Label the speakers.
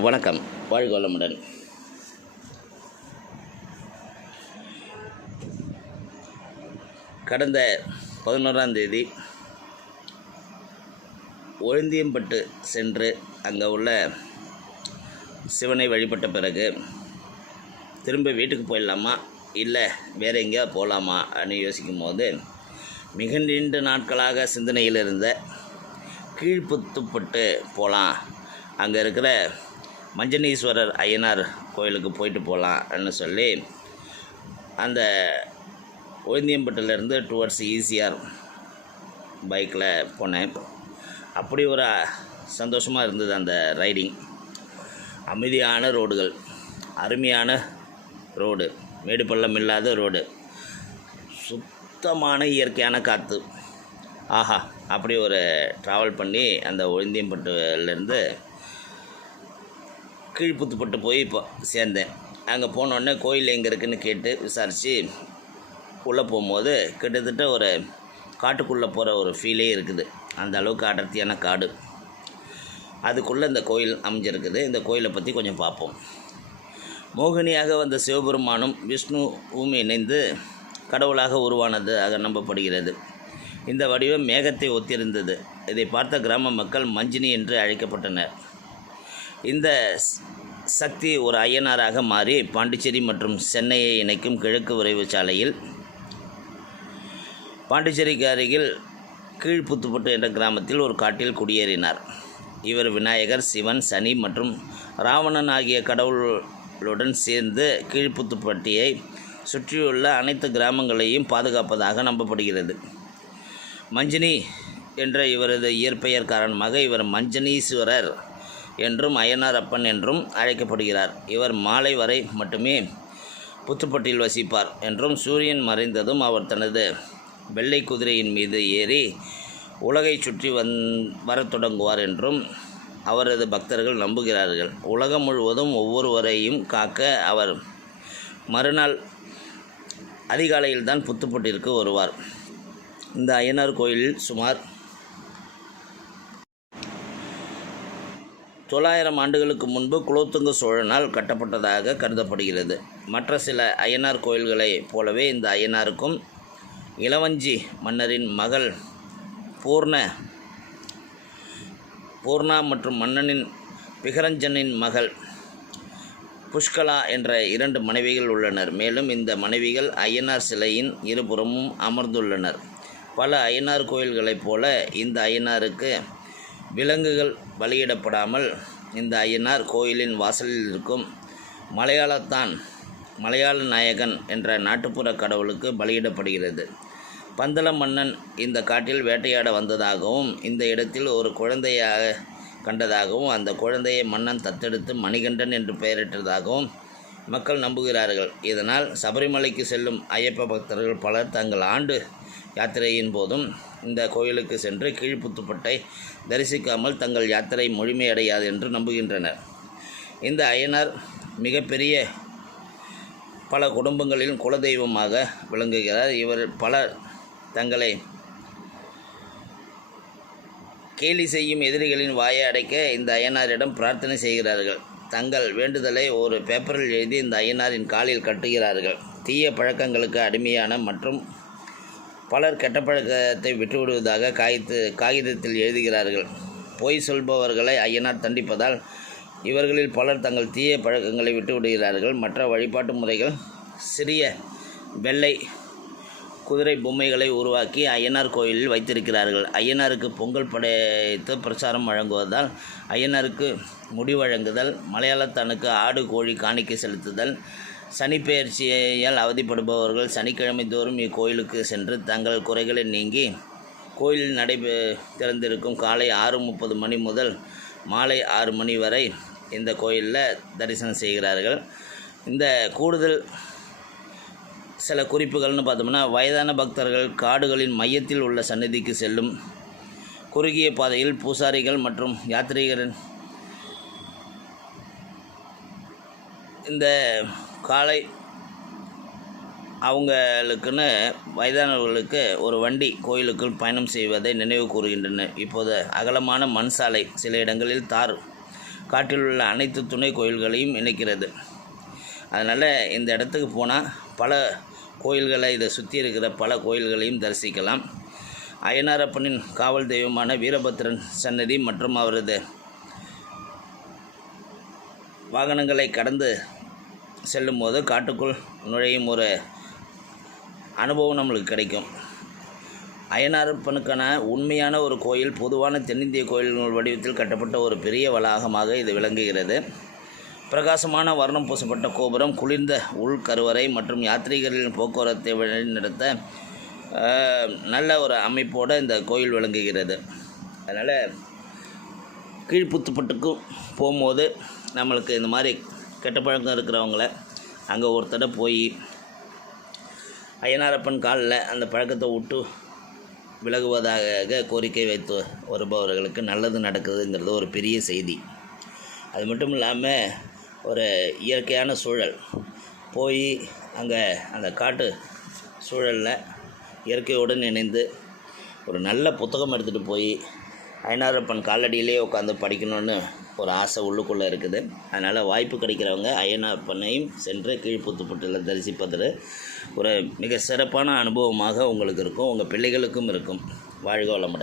Speaker 1: வணக்கம். வாழ்க வளமுடன். கடந்த பதினோராம் தேதி ஒழுந்தியம்பட்டு சென்று அங்கே உள்ள சிவனை வழிபட்ட பிறகு திரும்ப வீட்டுக்கு போயிடலாமா? இல்லை வேறு எங்கேயா போகலாமா அப்படின்னு யோசிக்கும் போது மிக நீண்ட நாட்களாக சிந்தனையில் இருந்த கீழ்ப்புத்துப்பட்டு போகலாம் அங்கே இருக்கிற மஞ்சனீஸ்வரர் ஐயனார் கோயிலுக்கு போயிட்டு போகலாம்னு சொல்லி அந்த ஒழுந்தியம்பட்டிலேருந்து டுவர்ட்ஸ் ஈஸியார் பைக்கில் போனேன். அப்படி ஒரு சந்தோஷமாக இருந்தது அந்த ரைடிங் அமைதியான ரோடுகள் அருமையான ரோடு மேடு பள்ளம் இல்லாத ரோடு சுத்தமான இயற்கையான காற்று ஆஹா அப்படி ஒரு ட்ராவல் பண்ணி அந்த ஒழுந்தியம்பட்டுலேருந்து கீழ்ப்புத்துப்பட்டு போய் இப்போ சேர்ந்தேன். அங்கே போனோடனே கோயில் எங்கே இருக்குன்னு கேட்டு விசாரித்து உள்ளே போகும்போது கிட்டத்தட்ட ஒரு காட்டுக்குள்ளே போகிற ஒரு ஃபீலே இருக்குது. அந்த அளவுக்கு அடர்த்தியான காடு. அதுக்குள்ளே இந்த கோயில் அமைஞ்சிருக்குது. இந்த கோயிலை பற்றி கொஞ்சம் பார்ப்போம். மோகினியாக வந்த சிவபெருமானும் விஷ்ணுவும் இணைந்து கடவுளாக உருவானது ஆக நம்பப்படுகிறது. இந்த வடிவம் மேகத்தை ஒத்திருந்தது. இதை பார்த்த கிராம மக்கள் மஞ்சினி என்று அழைக்கப்பட்டனர். இந்த சக்தி ஒரு ஐயனாராக மாறி பாண்டிச்சேரி மற்றும் சென்னையை இணைக்கும் கிழக்கு விரைவு சாலையில் பாண்டிச்சேரிக்கு அருகில் கீழ்புத்துப்பட்டு என்ற கிராமத்தில் ஒரு காட்டில் குடியேறினார். இவர் விநாயகர் சிவன் சனி மற்றும் ராவணன் ஆகிய கடவுளுடன் சேர்ந்து கீழ்ப்புத்துப்பட்டியை சுற்றியுள்ள அனைத்து கிராமங்களையும் பாதுகாப்பதாக நம்பப்படுகிறது. மஞ்சினி என்ற இவரது இயற்பெயர் காரணமாக இவர் மஞ்சனீஸ்வரர் என்றும் அய்யனார் அப்பன் என்றும் அழைக்கப்படுகிறார். இவர் மாலை வரை மட்டுமே புத்துப்பட்டியில் வசிப்பார் என்றும் சூரியன் மறைந்ததும் அவர் தனது வெள்ளை குதிரையின் மீது ஏறி உலகை சுற்றி வந் வரத் தொடங்குவார் என்றும் அவரது பக்தர்கள் நம்புகிறார்கள். உலகம் முழுவதும் ஒவ்வொருவரையும் காக்க அவர் மறுநாள் அதிகாலையில்தான் புத்துப்பட்டிற்கு வருவார். இந்த அய்யனார் கோயிலில் சுமார் தொள்ளாயிரம் ஆண்டுகளுக்கு முன்பு குலோத்துங்க சோழனால் கட்டப்பட்டதாக கருதப்படுகிறது. மற்ற சில அய்யனார் கோயில்களைப் போலவே இந்த அய்யனாருக்கும் இளவஞ்சி மன்னரின் மகள் பூர்ண பூர்ணா மற்றும் மன்னனின் பிகரஞ்சனின் மகள் புஷ்கலா என்ற இரண்டு மனைவிகள் உள்ளனர். மேலும் இந்த மனைவிகள் அய்யனார் சிலையின் இருபுறமும் அமர்ந்துள்ளனர். பல அய்யனார் கோயில்களைப் போல இந்த அய்யனாருக்கு விலங்குகள் பலியிடப்படாமல் இந்த அய்யனார் கோயிலின் வாசலில் இருக்கும் மலையாளத்தான் மலையாள நாயகன் என்ற நாட்டுப்புற கடவுளுக்கு பலியிடப்படுகிறது. பந்தள மன்னன் இந்த காட்டில் வேட்டையாட வந்ததாகவும் இந்த இடத்தில் ஒரு குழந்தையாக கண்டதாகவும் அந்த குழந்தையை மன்னன் தத்தெடுத்து மணிகண்டன் என்று பெயரிட்டதாகவும் மக்கள் நம்புகிறார்கள். இதனால் சபரிமலைக்கு செல்லும் ஐயப்ப பக்தர்கள் பலர் தங்கள் ஆண்டு யாத்திரையின் போதும் இந்த கோயிலுக்கு சென்று கீழ்ப்புத்துப்பட்டை தரிசிக்காமல் தங்கள் யாத்திரை முழுமையடையாது என்று நம்புகின்றனர். இந்த அய்யனார் மிகப்பெரிய பல குடும்பங்களில் குலதெய்வமாக விளங்குகிறார். இவர் பலர் தங்களை கேலி செய்யும் எதிரிகளின் வாயை அடைக்க இந்த அய்யனாரிடம் பிரார்த்தனை செய்கிறார்கள். தங்கள் வேண்டுதலை ஒரு பேப்பரில் எழுதி இந்த அய்யனாரின் காலில் கட்டுகிறார்கள். தீய பழக்கங்களுக்கு அடிமையான மற்றும் பலர் கெட்ட பழக்கத்தை விட்டுவிடுவதாக காகித்து காகிதத்தில் எழுதுகிறார்கள். பொய் சொல்பவர்களை ஐயனார் தண்டிப்பதால் இவர்களில் பலர் தங்கள் தீய பழக்கங்களை விட்டுவிடுகிறார்கள். மற்ற வழிபாட்டு முறைகள் சிறிய வெள்ளை குதிரை பொம்மைகளை உருவாக்கி ஐயனார் கோயிலில் வைத்திருக்கிறார்கள். ஐயனாருக்கு பொங்கல் படைத்து பிரசாரம் வழங்குவதால் ஐயனாருக்கு முடி வழங்குதல் மலையாளத்தானுக்கு ஆடு கோழி காணிக்கை செலுத்துதல் சனிப்பெயர்ச்சியால் அவதிப்படுபவர்கள் சனிக்கிழமை தோறும் இக்கோயிலுக்கு சென்று தங்கள் குறைகளை நீங்கி கோயில் நடைபெ திறந்திருக்கும் காலை ஆறு முப்பது மணி முதல் மாலை ஆறு மணி வரை இந்த கோயிலில் தரிசனம் செய்கிறார்கள். இந்த கூடுதல் சில குறிப்புகள்னு பார்த்தோம்னா வயதான பக்தர்கள் காடுகளின் மையத்தில் உள்ள சந்நிதிக்கு செல்லும் குறுகிய பாதையில் பூசாரிகள் மற்றும் யாத்ரீகரின் இந்த காலை அவங்களுக்குன்னு வயதானவர்களுக்கு ஒரு வண்டி கோயிலுக்குள் பயணம் செய்வதை நினைவு கூறுகின்றன. இப்போது அகலமான மண் சாலை சில இடங்களில் தார் காட்டில் உள்ள அனைத்து துணை கோயில்களையும் இணைக்கிறது. அதனால் இந்த இடத்துக்கு போனால் பல கோயில்களை இதை சுற்றி இருக்கிற பல கோயில்களையும் தரிசிக்கலாம். அய்யனாரப்பனின் காவல் தெய்வமான வீரபத்ரன் சன்னதி மற்றும் அவரது வாகனங்களை கடந்து செல்லும்போது காட்டுக்குள் நுழையும் ஒரு அனுபவம் நம்மளுக்கு கிடைக்கும். அயனாரப்பனுக்கான உண்மையான ஒரு கோயில் பொதுவான தென்னிந்திய கோயில்கள் வடிவத்தில் கட்டப்பட்ட ஒரு பெரிய வளாகமாக இது விளங்குகிறது. பிரகாசமான வர்ணம் பூசப்பட்ட கோபுரம் குளிர்ந்த உள்கருவறை மற்றும் யாத்ரீகர்களின் போக்குவரத்தை வழிநடத்த நல்ல ஒரு அமைப்போடு இந்த கோயில் விளங்குகிறது. அதனால் கீழ்ப்புத்துப்பட்டுக்கும் போகும்போது நம்மளுக்கு இந்த மாதிரி கெட்ட பழக்கம் இருக்கிறவங்கள அங்கே ஒருத்தட போய் அய்யனாரப்பன் காலில் அந்த பழக்கத்தை விட்டு விலகுவதாக கோரிக்கை வைத்து வருபவர்களுக்கு நல்லது நடக்குதுங்கிறது ஒரு பெரிய செய்தி. அது மட்டும் இல்லாமல் ஒரு இயற்கையான சூழல். போய் அங்கே அந்த காட்டு சூழலில் இயற்கையுடன் இணைந்து ஒரு நல்ல புத்தகம் எடுத்துகிட்டு போய் ஐநாரப்பன் காலடியிலே உட்காந்து படிக்கணும்னு ஒரு ஆசை உள்ளுக்குள்ளே இருக்குது. அதனால் வாய்ப்பு கிடைக்கிறவங்க ஐயனாரப்பனையும் சென்று கீழ்ப்புத்துப்பட்டில் தரிசிப்பது ஒரு மிக சிறப்பான அனுபவமாக உங்களுக்கு இருக்கும். உங்கள் பிள்ளைகளுக்கும் இருக்கும். வாழ்க வளமுடன்.